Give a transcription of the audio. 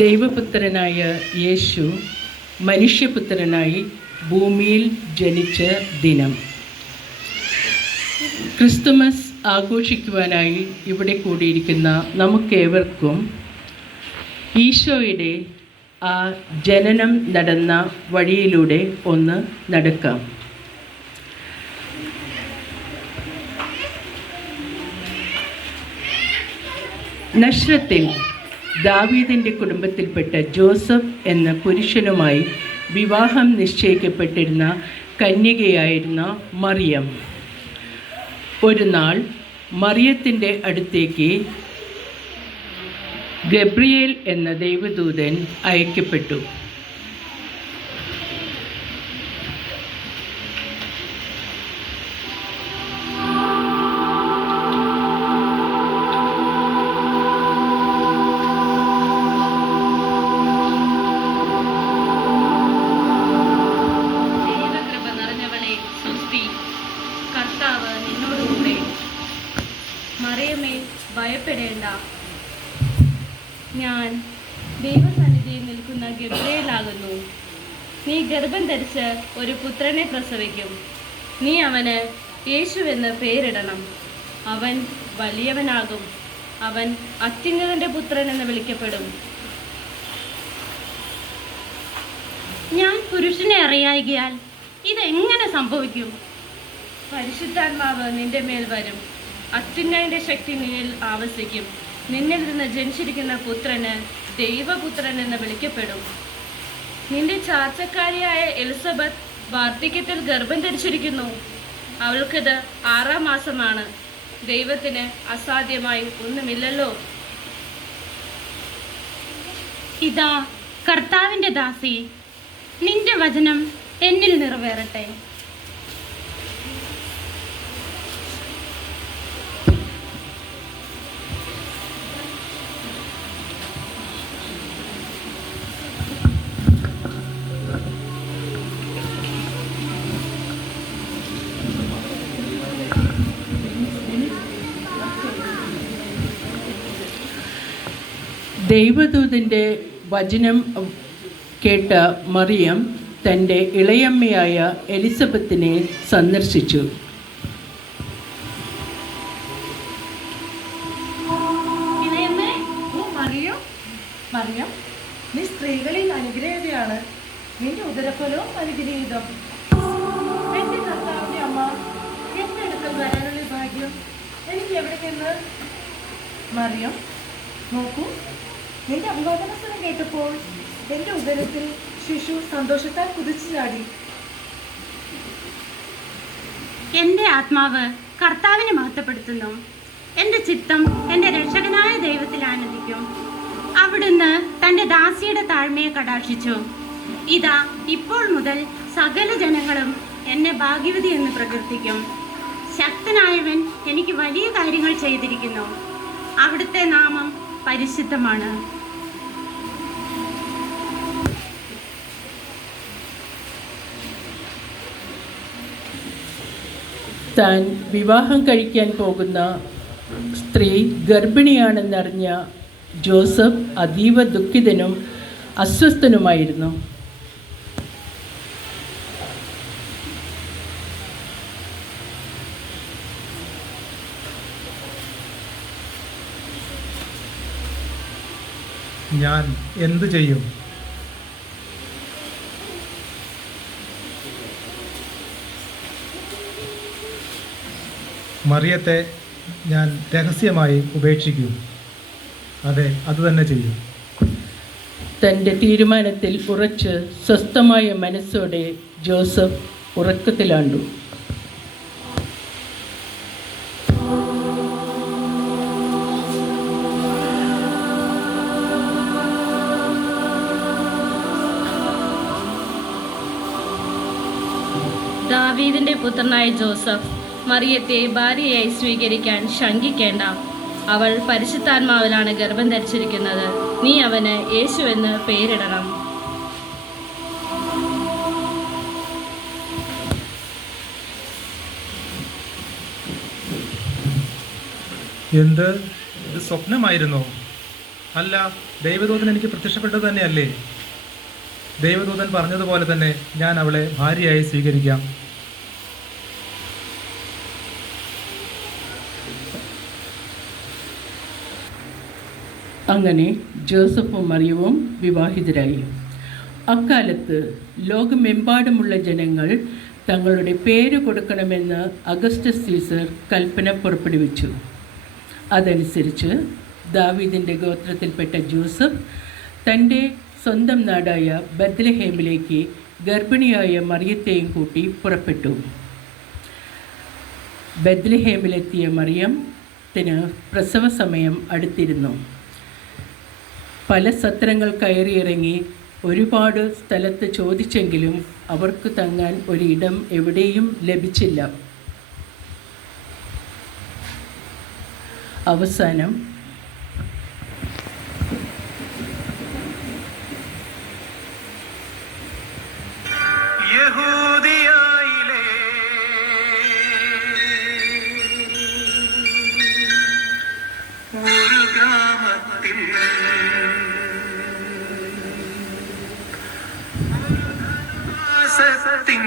ദൈവപുത്രനായ യേശു മനുഷ്യപുത്രനായി ഭൂമിയിൽ ജനിച്ച ദിനം. ക്രിസ്തുമസ് ആഘോഷിക്കുവാനായി ഇവിടെ കൂടിയിരിക്കുന്ന നമുക്കേവർക്കും ഈശോയുടെ ആ ജനനം നടന്ന വഴിയിലൂടെ ഒന്ന് നടക്കാം. നസ്രത്തിൽ ദാവീദിൻ്റെ കുടുംബത്തിൽപ്പെട്ട ജോസഫ് എന്ന പുരുഷനുമായി വിവാഹം നിശ്ചയിക്കപ്പെട്ടിരുന്ന കന്യകയായിരുന്ന മറിയം ഒരു നാൾ മറിയത്തിൻ്റെ അടുത്തേക്ക് ഗബ്രിയേൽ എന്ന ദൈവദൂതൻ അയക്കപ്പെട്ടു. മറിയമേ, ഭയപ്പെടേണ്ട. ഞാൻ ദൈവസന്നിധിയിൽ നിൽക്കുന്ന ഗബ്രിയേലാകുന്നു. നീ ഗർഭം ധരിച്ച് ഒരു പുത്രനെ പ്രസവിക്കും. നീ അവന് യേശുവെന്ന് പേരിടണം. അവൻ വലിയവനാകും. അവൻ അത്യുന്നതൻ്റെ പുത്രൻ എന്ന് വിളിക്കപ്പെടും. ഞാൻ പുരുഷനെ അറിയായികയാൽ ഇതെങ്ങനെ സംഭവിക്കും? പരിശുദ്ധാത്മാവ് നിന്റെ മേൽ വരും. അത്യുന്നതൻ്റെ ശക്തി നിന്നിൽ ആവസിക്കും. നിന്നിൽ നിന്ന് ജനിച്ചിരിക്കുന്ന പുത്രന് ദൈവപുത്രൻ എന്ന് വിളിക്കപ്പെടും. നിന്റെ ചാർച്ചക്കാരിയായ എലിസബത്ത് വാർദ്ധക്യത്തിൽ ഗർഭം ധരിച്ചിരിക്കുന്നു. അവൾക്കിത് 6-ാം മാസമാണ്. ദൈവത്തിന് അസാധ്യമായി ഒന്നുമില്ലല്ലോ. ഇതാ കർത്താവിൻ്റെ ദാസി, നിന്റെ വചനം എന്നിൽ നിറവേറട്ടെ. ദൈവദൂതൻ്റെ വചനം കേട്ട മറിയം തൻ്റെ ഇളയമ്മയായ എലിസബത്തിനെ സന്ദർശിച്ചു. മറിയം, നീ സ്ത്രീകളിൽ അനുഗ്രഹീതയാണ്. നിന്റെ ഉദരഫലവും അനുഗ്രഹീതം. എന്റെ കർത്താവിന്റെ അമ്മ, എന്റെ അടുക്കൽ വരാനുള്ള ഭാഗ്യം എനിക്ക് എവിടെ നിന്ന്? മറിയം, നോക്കൂ, നിന്റെ അഭിവാദനസ്ഥലം കേട്ടപ്പോൾ എൻ്റെ ഉദരത്തിൽ ശിശു സന്തോഷത്താൽ കുതിച്ചു ചാടി. എൻ്റെ ആത്മാവ് കർത്താവിനെ മഹത്വപ്പെടുത്തുന്നു. എൻ്റെ ചിത്തം എൻ്റെ രക്ഷകനായ ദൈവത്തിൽ ആനന്ദിക്കും. അവിടുന്ന് തൻ്റെ ദാസിയുടെ താഴ്മയെ കടാക്ഷിച്ചു. ഇതാ, ഇപ്പോൾ മുതൽ സകല ജനങ്ങളും എന്നെ ഭാഗ്യവതി എന്ന് പ്രകീർത്തിക്കും. ശക്തനായവൻ എനിക്ക് വലിയ കാര്യങ്ങൾ ചെയ്തിരിക്കുന്നു. അവിടുത്തെ നാമം പരിശുദ്ധമാണ്. താൻ വിവാഹം കഴിക്കാൻ പോകുന്ന സ്ത്രീ ഗർഭിണിയാണെന്നറിഞ്ഞ ജോസഫ് അതീവ ദുഃഖിതനും അസ്വസ്ഥനുമായിരുന്നു. ഞാൻ എന്തു ചെയ്യും? മറിയത്തെ ഞാൻ രഹസ്യമായി ഉപേക്ഷിക്കും. അതെ, അതുതന്നെ ചെയ്യും. തൻ്റെ തീരുമാനത്തിൽ ഉറച്ച് സ്വസ്ഥമായ മനസ്സോടെ ജോസഫ് ഉറക്കത്തിലാണ്ടു. ദാവീദിന്റെ പുത്രനായ ജോസഫ് മറിയത്തെ ഭാര്യയായി സ്വീകരിക്കാൻ ശങ്കിക്കേണ്ട. അവൾ പരിശുദ്ധാത്മാവിലാണ് ഗർഭം ധരിച്ചിരിക്കുന്നത്. നീ അവന് യേശു എന്ന് പേരിടണം. എന്ത്? ഇത് സ്വപ്നമായിരുന്നോ? അല്ല, ദൈവദൂതൻ എനിക്ക് പ്രത്യക്ഷപ്പെട്ടത് തന്നെയല്ലേ? ദൈവദൂതൻ പറഞ്ഞതുപോലെ തന്നെ ഞാൻ അവളെ ഭാര്യയായി സ്വീകരിക്കാം. അങ്ങനെ ജോസഫും മറിയവും വിവാഹിതരായി. അക്കാലത്ത് ലോകമെമ്പാടുമുള്ള ജനങ്ങൾ തങ്ങളുടെ പേര് കൊടുക്കണമെന്ന് അഗസ്റ്റസ് സീസർ കൽപ്പന പുറപ്പെടുവിച്ചു. അതനുസരിച്ച് ദാവീദിൻ്റെ ഗോത്രത്തിൽപ്പെട്ട ജോസഫ് തൻ്റെ സ്വന്തം നാടായ ബത്ലഹേമിലേക്ക് ഗർഭിണിയായ മറിയത്തെയും കൂട്ടി പുറപ്പെട്ടു. ബത്ലഹേമിലെത്തിയ മറിയത്തിന് പ്രസവ സമയം അടുത്തിരുന്നു. പല സത്രങ്ങൾ കയറിയിറങ്ങി ഒരുപാട് സ്ഥലത്ത് ചോദിച്ചെങ്കിലും അവർക്ക് തങ്ങാൻ ഒരിടം എവിടെയും ലഭിച്ചില്ല. അവസാനം യഹൂദിയായിലെ ഒരു ഗ്രാമത്തിൽ സത്തിൻ